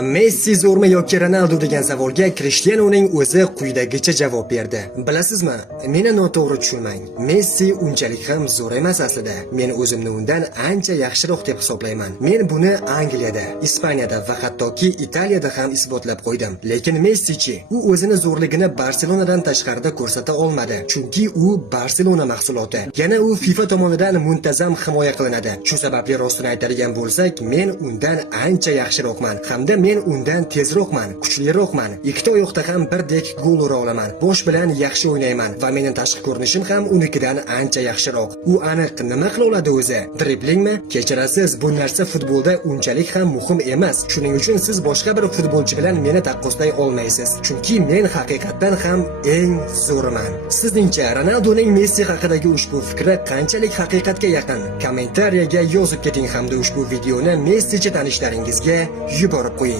Messi zo'rmi yoki Ronaldo degan savolga Krishtianuning o'zi quyidagicha javob berdi. Bilasizmi, meni noto'g'ri tushunmang. Messi unchalik ham zo'r emas aslida. Men o'zimni undan ancha yaxshiroq deb hisoblayman. Men buni Angliyada, Ispaniyada va hattoki Italiyada ham isbotlab qo'ydim. Lekin Messi-chi, u o'zini zo'rligini Barselonadan tashqarida ko'rsata olmadi, chunki u Barselona mahsuloti. Yana u FIFA tomonidan muntazam himoya qilinadi. Shu sababli rostini aytadigan bo'lsak, men undan ancha yaxshiroqman hamda men undan tezroqman, kuchliroqman. Ikkita oyoqda ham birdek gol ura olaman. Bosh bilan yaxshi o'ynayman va mening tashqi ko'rinishim ham unikidan ancha yaxshiroq. U aniq nima qila oladi o'zi? Driblingmi? Kechirasiz, bu narsa futbolda unchalik ham muhim emas. Shuning uchun siz boshqa bir futbolchi bilan meni taqqoslay olmaysiz. Chunki men haqiqatan ham eng zo'riman. Sizningcha Ronaldoning Messi haqidagi ushbu fikri qanchalik haqiqatga yaqin? Kommentariyaga yozib keting hamda ushbu videoni Messichi tanishlaringizga yuborib qo'ying.